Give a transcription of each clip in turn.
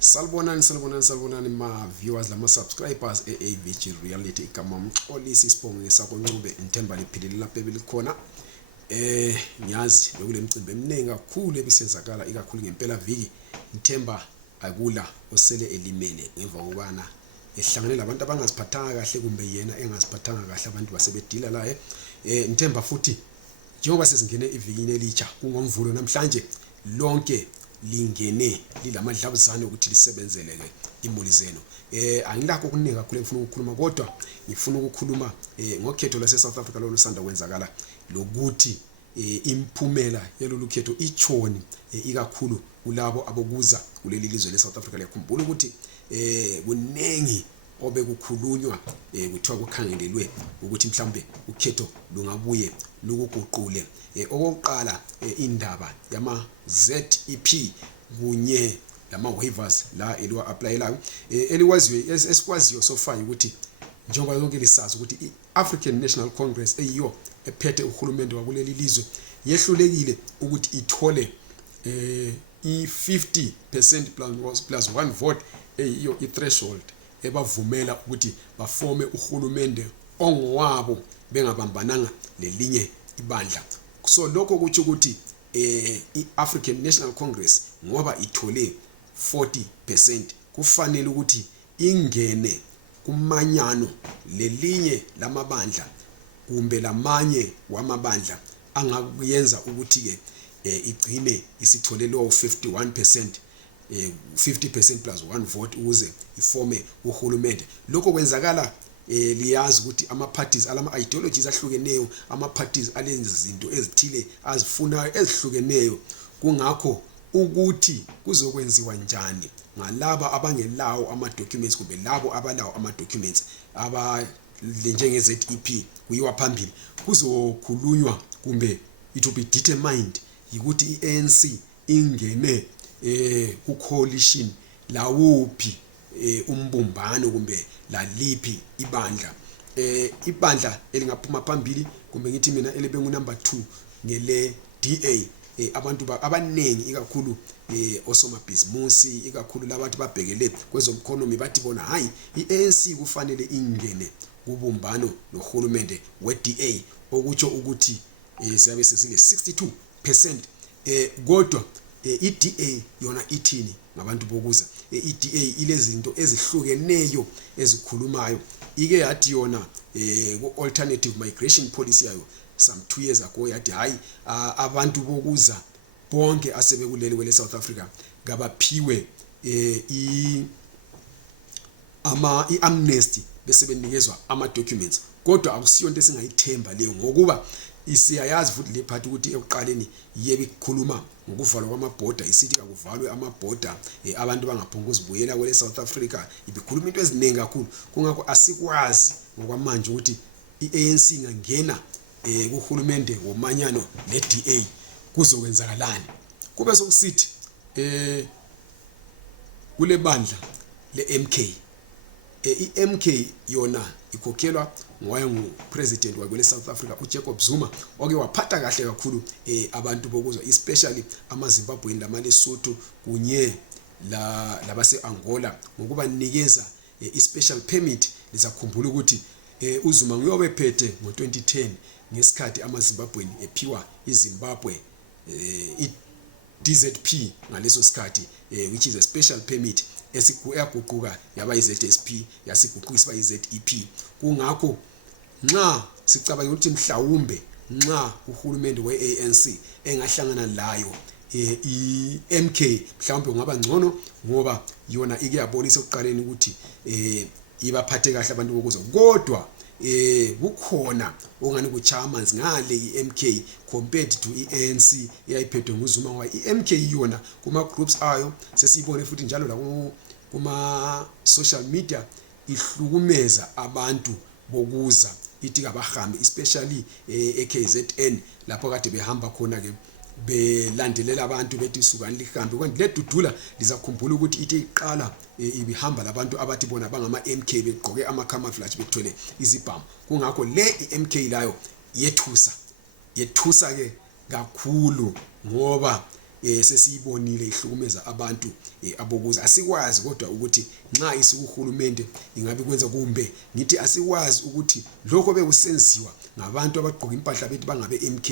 Salibonani ma viewers lama subscribers AVG Reality igama umxolisi sibonge sakoncube Nthemba liphilile lapha ebelikhona ngiyazi bekule micimbi eminingi kakhulu ebisenzakala ikakhulu ngempela viki Nthemba akula osele elimele ngemva kokubana ehlangene labantu abangaziphathanga kahle kumbe yena engaziphathanga kahle abantu basebedila laye Nthemba futhi njengoba sesingene ivikini elitsha kungomvulo namhlanje lonke lingene lilamadlabuzane ukuthi lisebenzeleke imuli zenu angilakho okuningi kakhulu ngifuna ukukhuluma kodwa ngifuna ukukhuluma ngokhetho lase South Africa lolusanda kwenzakala lokuthi imphumela yalolu khetho ichoni ikakhulu kulabo abokuza kuleli lizwe le South Africa lekhumbula ukuthi kunengi obekukhulunywa kuthiwa kukhangelelwe ukuthi mhlambe ukhetho lungabuye lukuguqule okokuqala indaba yama ZEP kunye lama waivers la eliwa applyelayo eliwaziwe esikwaziyo sofana ukuthi njengoba lonke lisazi ukuthi iAfrican National Congress eyiyo ephethe uhulumende wakuleli lizwe yehlulekile ukuthi ithole i50% plus 1 vote eyiyo i-threshold ebavumela ukuthi bafome uhulumende ongowabo bengabambananga lelinye ibandla so lokho kuthi ukuthi iAfrican National Congress ngoba ithole 40% kufanele ukuthi ingene kumanyano lelinye lamabandla kumbe lamanye wamabandla angakuyenza ukuthi ke igcine isithole lo 51% 50% plus 1 vote ukuze ifome uhulumende lokho kwenzakala liyazi ukuthi ama parties alama ideologies ahlukeneyo ama parties alenza izinto ezithile azifunayo ezihlukeneyo kungakho ukuthi kuzokwenziwa njani ngalaba abangelawo ama documents kumbe labo abalawo ama documents aba njenge ZEP kuyiwa phambili kuzokhulunywa kumbe it will be determined ukuthi iANC ingene ku coalition lawuphi umbumbano kumbe laliphi ibandla elingaphuma phambili kumbe ngithi mina elibengu number 2 ngele DA abantu abanengi ikakhulu osomabhizimusi ikakhulu labantu babhekele kwezomkhonomi bathi bona hayi iANC kufanele ingene kubumbano nohulumende weDA okutsho ukuthi siyabe sesile 62% kodwa iDA yona ithini ngabantu bokuza iDA ilezinto ezihlukeneyo ezikhulumayo ike yathi yona ku alternative migration policy yayo some 2 years ago yathi hayi abantu bokuza bonke asebekuleli kwele South Africa ngabaphiwe iamnesty bese benikezwa ama documents kodwa akusiyo into esingayithemba leyo ngokuba isiyayazi futhi le part ukuthi ekuqaleni yebe kukhuluma ngokuvalwa kwamabhoda isithi akuvalwe amabhoda abantu bangaphonguzibuyela kwele South Africa ibikhuluma into eziningi kakhulu kungakho asikwazi ngokwamanje ukuthi iANC ingangena kuhulumende womanyano leDA kuzokwenzakalani kube sokusithi kule bandla leMK iMK yona ikhokhelwa ngupresident wakwele South Africa uJacob Zuma oke waphatha kahle kakhulu abantu bokuzwa especially amaZimbabwe lamaLesotho kunye labase Angola ngokuba nikeza ispecial permit lizakhumbula ukuthi uZuma nguyobephethe ngo2010 ngesikhathi amaZimbabwe ephiwa iZimbabwe DZP ngaleso sikhathi which is a special permit esiguquka yaba iZSP yasiguqiswa iZEP kungakho nxa sicabanga ukuthi mhlawumbe nxa uhulumende weANC engahlangana layo iMK mhlawumbe ngaba ngcono ngoba yona ike yabonisa ekuqaleni ukuthi ibaphathe kahle abantu bokuzwa kodwa kukhona ongani kuchaya amanzi ngale iMK compared to iANC eyayiphethwe nguZuma ngoba iMK yona kuma groups ayo sesibone futhi njalo la kuma social media ihlukumeza abantu bokuza ithi kabahambe especially eKZN lapho kade behamba khona ke belandelela abantu bethi sukani lihambe kanti ledudula lizakhumbula ukuthi ithi iqala ibihamba labantu abathi bona bangama MK begqoke ama camouflage bethwele izibhamu kungakho le iMK layo yethusa ke kakhulu ngoba sesiyibonile ihlukumeza abantu abokuza. Asikwazi kodwa ukuthi nxa isikuhulumende ingabe kwenza kumbe ngithi asikwazi ukuthi lokho bekusenziwa ngabantu abagqoka impahla bethi bangabe MK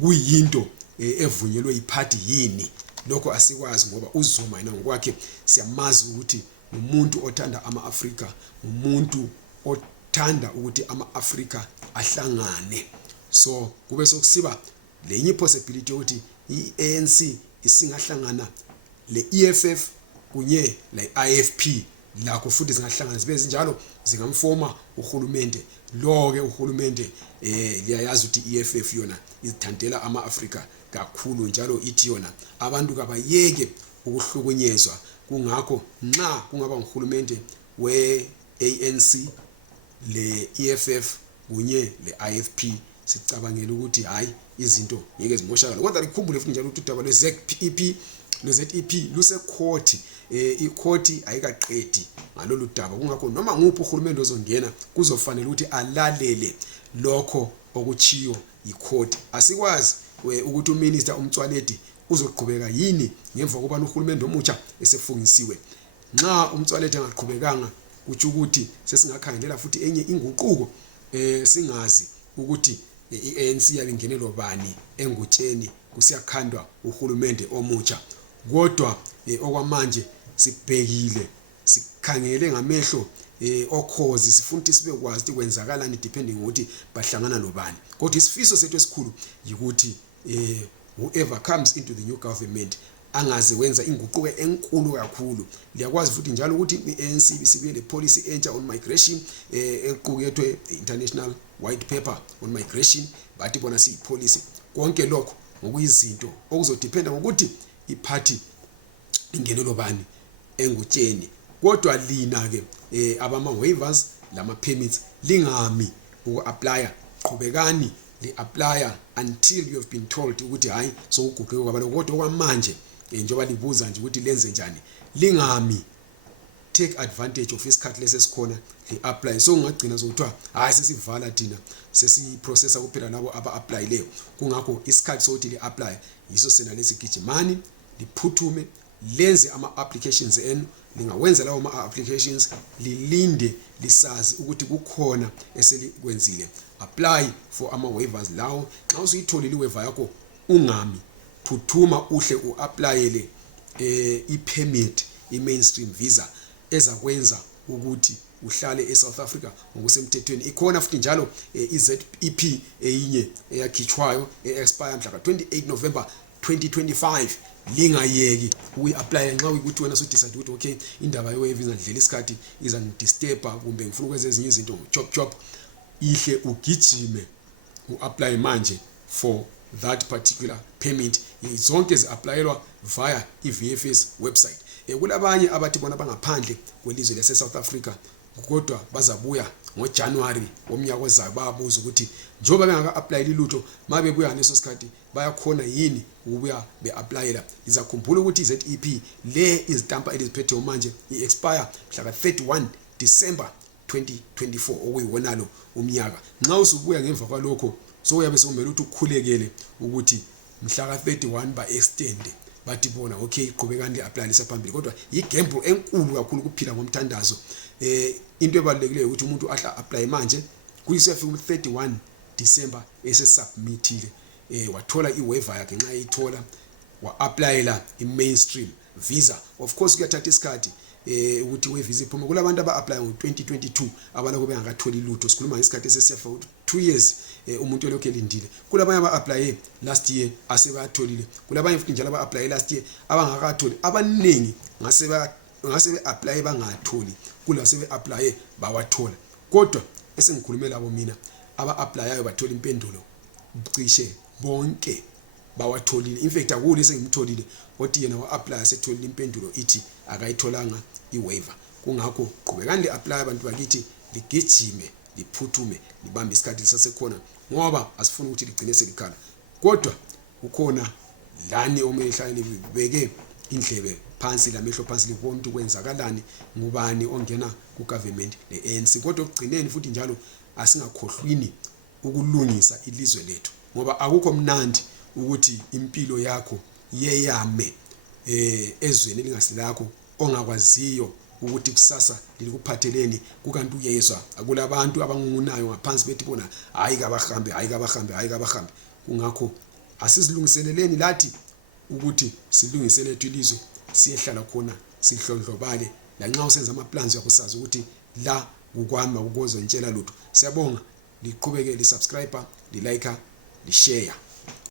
kuyinto evunyelwe yiphathi yini. Lokho asikwazi ngoba uZuma yena ngokwakhe siyamazi ukuthi umuntu othanda ama-Afrika, umuntu othanda ukuthi ama-Afrika ahlangane. So kube sokusiba lenye possibility ukuthi i-ANC isingahlangana le-EFF kunye le-IFP lakho futhi zingahlangana zibe zinjalo zingamfoma uhulumende. Lo-ke uhulumende liyayazi ukuthi i-EFF yona izithandela ama-Afrika kakhulu njalo ithi yona abantu kabayeke ukuhlukunyezwa. Kungakho nxa kungaba uhulumende we-ANC le-EFF kunye le-IFP sicabangela ukuthi hayi izinto ngeke zimoshakala. Kodwa likhumbule futhi njalo ukuthi udaba lwe-ZEP lusecourt, icourt ayikaqedi ngalolu daba. Kungakho noma nguphi uhulumende ozongena kuzofanele ukuthi alalele lokho okuchiyo icourt. Asikwazi ukuthi uminister uMtswaledi uzoqhubeka yini ngemva kokuba uhulumende omutsha esefungisiwe. Nxa uMtswaledi angaqhubekanga kuthi ukuthi sesingakhangelela futhi enye inguquko, singazi ukuthi i-ANC yabingenelo bani engutsheni kusiyakhandwa uhulumende omutsha. Kodwa okwamanje sibhekile, sikhangele ngamehlo okhozi, sifuna ukuthi sibe kwazi ukuthi kwenzakalani depending ukuthi bahlangana nobani. Kodwa isifiso sethu esikhulu yikuthi whoever comes into the new government angaze wenza inguquko enkulu kakhulu. Liyakwazi futhi njalo ukuthi i-ANC bisibuye le policy entsha on migration equkethwe international white paper on migration, bathi bona siyipolicy. Konke lokho ngokuyizinto okuzodependa ngokuthi iphathi ingenelo bani engutsheni. Kodwa lina ke abama waivers lama permits lingami uku-applya, qhubekani li-applya until you have been told ukuthi hayi sokuguquke kwabantu. Kodwa okwamanje njengoba libuza nje ukuthi lenze njani, lingami take advantage of isikhathi lesesikhona li-apply. So ungagcina sokuthiwa hayi sesivala thina sesiprocessa kuphela labo aba-applyileyo. Kungakho isikhathi sokuthi li-apply yiso sena lesigijimani, liphuthume lenze ama-applications enu. Lingawenza lawo ma-applications, lilinde lisazi ukuthi kukhona eselikwenzile. Apply for ama-waivers lawo. Nxa usuyitholile i-waiver yakho ungami, phuthuma uhle u-applyele i-permit, i-mainstream visa ezakwenza ukuthi uhlale eSouth Africa ngokusemthethweni. Ikhona futhi njalo i-ZEP eyinye eyakhitshwayo expire mhla ka-28 November 2025. Lingayeki uyi-apply nxa ukuthi wena so-decide ukuthi okay indaba ye-waiver izandlela isikhathi izangidisturba kumbe ngifuna ukwenza ezinye izinto chop ihle ugijime u-apply manje for that particular permit. Zonke zi-applyelwa via i-VFS website. Kulabanye abathi bona bangaphandle kwelizwe lase-South Africa kodwa bazabuya ngoJanuary womnyaka ozayo bayabuza ukuthi njoba bengaka-applyeli lutho mabebuya ngaleso sikhathi bayakhona yini ukubuya be-applyela. Lizakhumbula ukuthi i-ZEP le izitampa eliziphetheyo manje i-expire mhla ka-31 December 2024 okuyiwonalo umnyaka. Nxa usubuya ngemva kwalokho so uyabe sekumele ukuthi ukhulekele ukuthi mhla ka-31 ba-extende bathi bona okay iqhubekani li-applyalisa phambili. Kodwa igembu enkulu kakhulu ukuphila ngomthandazo. Into ebalulekileyo ukuthi umuntu apply manje kuyisefika 31 December esesubmitile wathola i-waiver yakhe. Nxa eyithola wa-applyela i-mainstream visa. Of course kuyathatha isikhathi ukuthi we-visa iphume. Kulabantu aba-apply ngo-2022 abalokho bengakatholi lutho. Sikhuluma ngesikhathi esesiyafika 2 years umuntu elokhu elindile. Kulabanye aba-apply last year asebayatholile. Kulabanye futhi njalo aba-apply last year abangakatholi. Abaningi ngase be-apply bangatholi, kula sebe-apply bawathola. Kodwa esengikhulume labo mina aba-applyayo bathola impendulo cishe bonke bawatholile. In fact akule sengimtholile othi yena wa-apply setholile impendulo ithi akayitholanga i-waiver. Kungakho qhubekani li-apply abantu bakithi, ligijime liphuthume libambe isikhathi lisasekhona ngoba asifuni ukuthi ligcine selikhala. Kodwa ukhona lani omehlane libeke indlebe phansi lamehlo phansi libona ukuthi kwenzakalani ngubani ongena ku government le-ANC. Kodwa ukugcineni futhi njalo asingakhohlwini ukulungisa ilizwe lethu ngoba akukho mnandi ukuthi impilo yakho yeyame ezweni elingasilakho ongakwaziyo ukuthi kusasa lilikuphatheleni kukanti uyezwa akulabantu abangungunayo ngaphansi bethi bona hayi kabahambe kungakho asizilungiseleleni lathi ukuthi silungisele ilizwe siyehlala khona sihlondlobale lanxa usenza amaplans yakusazi ukuthi la ukwami ukuzontshela lutho. Siyabonga liqhubeke lisubscribe, lilike, lishare.